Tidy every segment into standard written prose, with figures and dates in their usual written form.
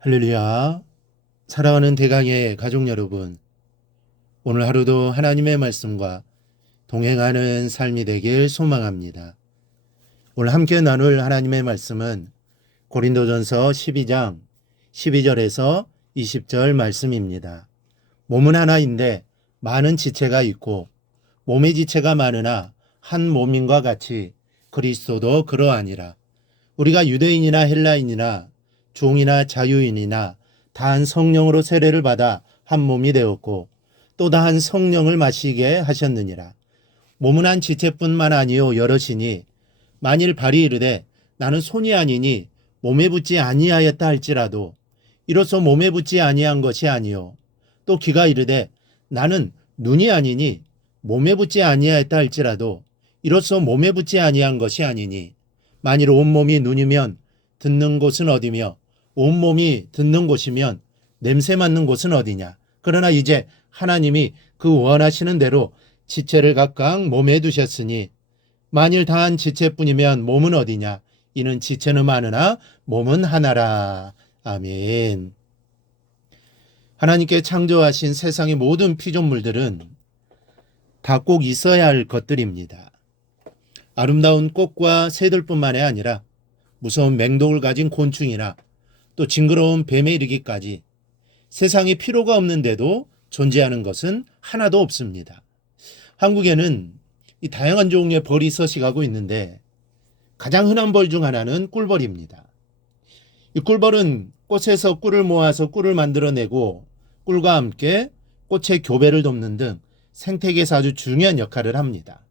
할렐루야. 사랑하는 대강의 가족 여러분, 오늘 하루도 하나님의 말씀과 동행하는 삶이 되길 소망합니다. 오늘 함께 나눌 하나님의 말씀은 고린도전서 12장 12절에서 20절 말씀입니다. 몸은 하나인데 많은 지체가 있고 몸의 지체가 많으나 한 몸인과 같이 그리스도도 그러하니라. 우리가 유대인이나 헬라인이나 종이나 자유인이나 다 한 성령으로 세례를 받아 한 몸이 되었고 또 다 한 성령을 마시게 하셨느니라. 몸은 한 지체뿐만 아니요 여럿이니 만일 발이 이르되 나는 손이 아니니 몸에 붙지 아니하였다 할지라도 이로써 몸에 붙지 아니한 것이 아니요 또 귀가 이르되 나는 눈이 아니니 몸에 붙지 아니하였다 할지라도 이로써 몸에 붙지 아니한 것이 아니니 만일 온몸이 눈이면 듣는 곳은 어디며 온몸이 듣는 곳이면 냄새 맡는 곳은 어디냐. 그러나 이제 하나님이 그 원하시는 대로 지체를 각각 몸에 두셨으니 만일 다한 지체뿐이면 몸은 어디냐. 이는 지체는 많으나 몸은 하나라. 아멘. 하나님께 창조하신 세상의 모든 피조물들은 다 꼭 있어야 할 것들입니다. 아름다운 꽃과 새들뿐만이 아니라 무서운 맹독을 가진 곤충이나 또 징그러운 뱀에 이르기까지 세상에 필요가 없는데도 존재하는 것은 하나도 없습니다. 한국에는 이 다양한 종류의 벌이 서식하고 있는데 가장 흔한 벌 중 하나는 꿀벌입니다. 이 꿀벌은 꽃에서 꿀을 모아서 꿀을 만들어내고 꿀과 함께 꽃의 교배를 돕는 등 생태계에서 아주 중요한 역할을 합니다.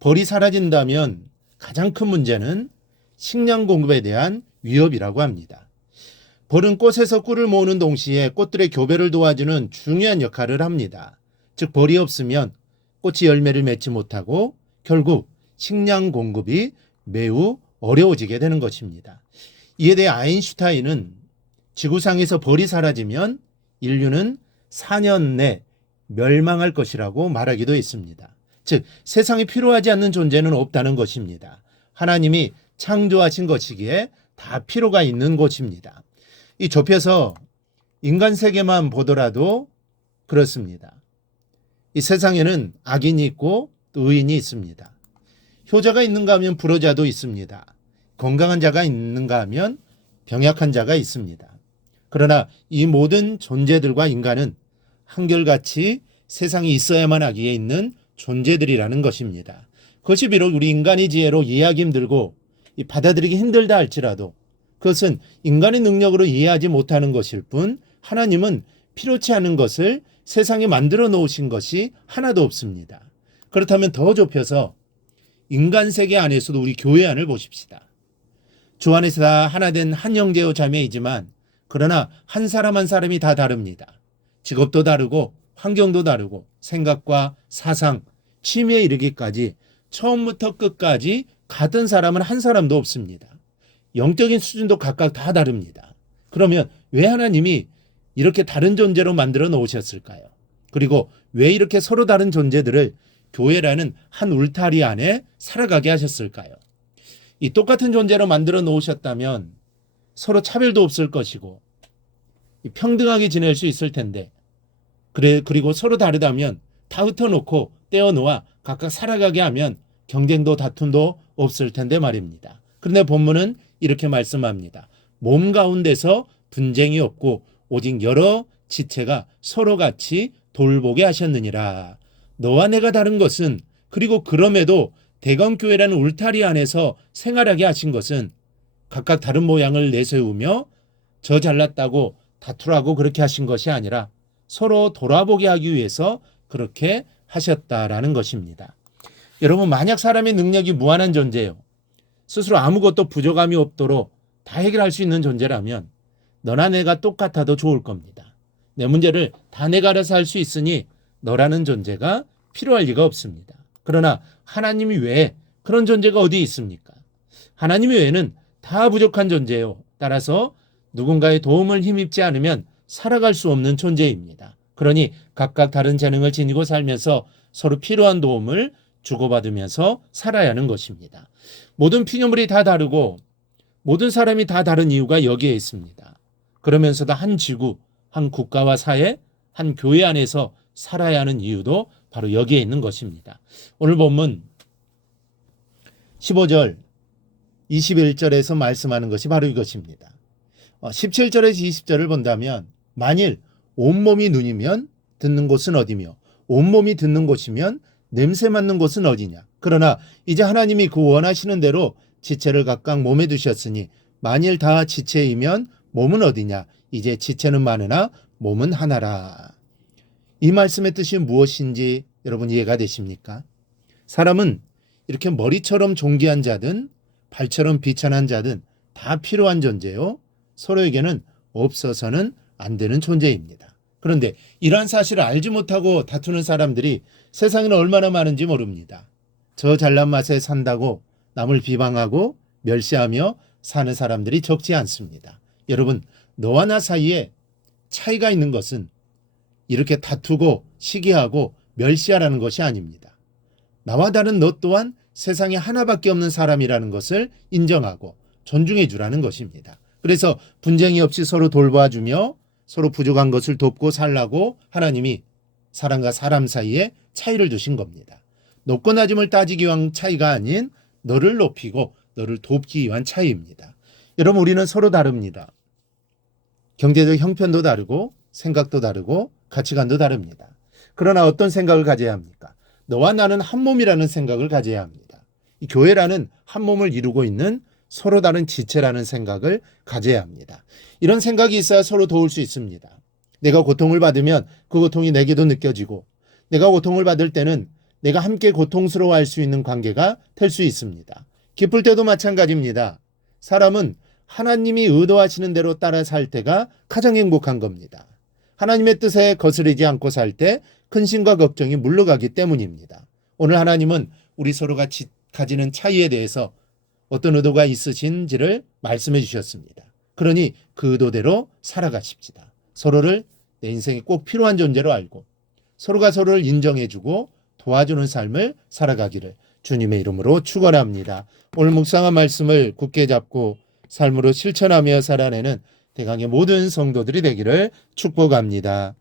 벌이 사라진다면 가장 큰 문제는 식량 공급에 대한 위협이라고 합니다. 벌은 꽃에서 꿀을 모으는 동시에 꽃들의 교배를 도와주는 중요한 역할을 합니다. 즉 벌이 없으면 꽃이 열매를 맺지 못하고 결국 식량 공급이 매우 어려워지게 되는 것입니다. 이에 대해 아인슈타인은 지구상에서 벌이 사라지면 인류는 4년 내 멸망할 것이라고 말하기도 했습니다. 즉 세상에 필요하지 않는 존재는 없다는 것입니다. 하나님이 창조하신 것이기에 다 필요가 있는 것입니다. 이 좁혀서 인간 세계만 보더라도 그렇습니다. 이 세상에는 악인이 있고 또 의인이 있습니다. 효자가 있는가 하면 불효자도 있습니다. 건강한 자가 있는가 하면 병약한 자가 있습니다. 그러나 이 모든 존재들과 인간은 한결같이 세상에 있어야만 하기에 있는 존재들이라는 것입니다. 그것이 비록 우리 인간의 지혜로 이해하기 힘들고 받아들이기 힘들다 할지라도 그것은 인간의 능력으로 이해하지 못하는 것일 뿐 하나님은 필요치 않은 것을 세상에 만들어 놓으신 것이 하나도 없습니다. 그렇다면 더 좁혀서 인간 세계 안에서도 우리 교회 안을 보십시다. 주 안에서 다 하나 된 한 형제요 자매이지만 그러나 한 사람 한 사람이 다 다릅니다. 직업도 다르고 환경도 다르고 생각과 사상, 취미에 이르기까지 처음부터 끝까지 같은 사람은 한 사람도 없습니다. 영적인 수준도 각각 다 다릅니다. 그러면 왜 하나님이 이렇게 다른 존재로 만들어 놓으셨을까요? 그리고 왜 이렇게 서로 다른 존재들을 교회라는 한 울타리 안에 살아가게 하셨을까요? 이 똑같은 존재로 만들어 놓으셨다면 서로 차별도 없을 것이고 평등하게 지낼 수 있을 텐데 그리고 서로 다르다면 다 흩어놓고 떼어놓아 각각 살아가게 하면 경쟁도 다툼도 없을 텐데 말입니다. 그런데 본문은 이렇게 말씀합니다. 몸 가운데서 분쟁이 없고 오직 여러 지체가 서로 같이 돌보게 하셨느니라. 너와 내가 다른 것은 그리고 그럼에도 대강교회라는 울타리 안에서 생활하게 하신 것은 각각 다른 모양을 내세우며 저 잘났다고 다투라고 그렇게 하신 것이 아니라 서로 돌아보게 하기 위해서 그렇게 하셨다라는 것입니다. 여러분 만약 사람의 능력이 무한한 존재예요. 스스로 아무것도 부족함이 없도록 다 해결할 수 있는 존재라면 너나 내가 똑같아도 좋을 겁니다. 내 문제를 다 내가 알아서 할 수 있으니 너라는 존재가 필요할 리가 없습니다. 그러나 하나님 외에 그런 존재가 어디 있습니까? 하나님 외에는 다 부족한 존재예요. 따라서 누군가의 도움을 힘입지 않으면 살아갈 수 없는 존재입니다. 그러니 각각 다른 재능을 지니고 살면서 서로 필요한 도움을 주고받으면서 살아야 하는 것입니다. 모든 피조물이 다 다르고 모든 사람이 다 다른 이유가 여기에 있습니다. 그러면서도 한 지구, 한 국가와 사회, 한 교회 안에서 살아야 하는 이유도 바로 여기에 있는 것입니다. 오늘 본문 15절, 21절에서 말씀하는 것이 바로 이것입니다. 17절에서 20절을 본다면 만일 온몸이 눈이면 듣는 곳은 어디며 온몸이 듣는 곳이면 냄새 맡는 곳은 어디냐. 그러나 이제 하나님이 그 원하시는 대로 지체를 각각 몸에 두셨으니 만일 다 지체이면 몸은 어디냐. 이제 지체는 많으나 몸은 하나라. 이 말씀의 뜻이 무엇인지 여러분 이해가 되십니까? 사람은 이렇게 머리처럼 존귀한 자든 발처럼 비천한 자든 다 필요한 존재요. 서로에게는 없어서는 안 되는 존재입니다. 그런데 이러한 사실을 알지 못하고 다투는 사람들이 세상에는 얼마나 많은지 모릅니다. 저 잘난 맛에 산다고 남을 비방하고 멸시하며 사는 사람들이 적지 않습니다. 여러분, 너와 나 사이에 차이가 있는 것은 이렇게 다투고 시기하고 멸시하라는 것이 아닙니다. 나와 다른 너 또한 세상에 하나밖에 없는 사람이라는 것을 인정하고 존중해 주라는 것입니다. 그래서 분쟁이 없이 서로 돌봐주며 서로 부족한 것을 돕고 살라고 하나님이 사람과 사람 사이에 차이를 두신 겁니다. 높고 낮음을 따지기 위한 차이가 아닌 너를 높이고 너를 돕기 위한 차이입니다. 여러분, 우리는 서로 다릅니다. 경제적 형편도 다르고 생각도 다르고 가치관도 다릅니다. 그러나 어떤 생각을 가져야 합니까? 너와 나는 한 몸이라는 생각을 가져야 합니다. 이 교회라는 한 몸을 이루고 있는 서로 다른 지체라는 생각을 가져야 합니다. 이런 생각이 있어야 서로 도울 수 있습니다. 내가 고통을 받으면 그 고통이 내게도 느껴지고 내가 고통을 받을 때는 내가 함께 고통스러워할 수 있는 관계가 될 수 있습니다. 기쁠 때도 마찬가지입니다. 사람은 하나님이 의도하시는 대로 따라 살 때가 가장 행복한 겁니다. 하나님의 뜻에 거스르지 않고 살 때 근심과 걱정이 물러가기 때문입니다. 오늘 하나님은 우리 서로가 가지는 차이에 대해서 어떤 의도가 있으신지를 말씀해 주셨습니다. 그러니 그 의도대로 살아가십시다. 서로를 내 인생에 꼭 필요한 존재로 알고 서로가 서로를 인정해주고 도와주는 삶을 살아가기를 주님의 이름으로 축원합니다. 오늘 묵상한 말씀을 굳게 잡고 삶으로 실천하며 살아내는 대강의 모든 성도들이 되기를 축복합니다.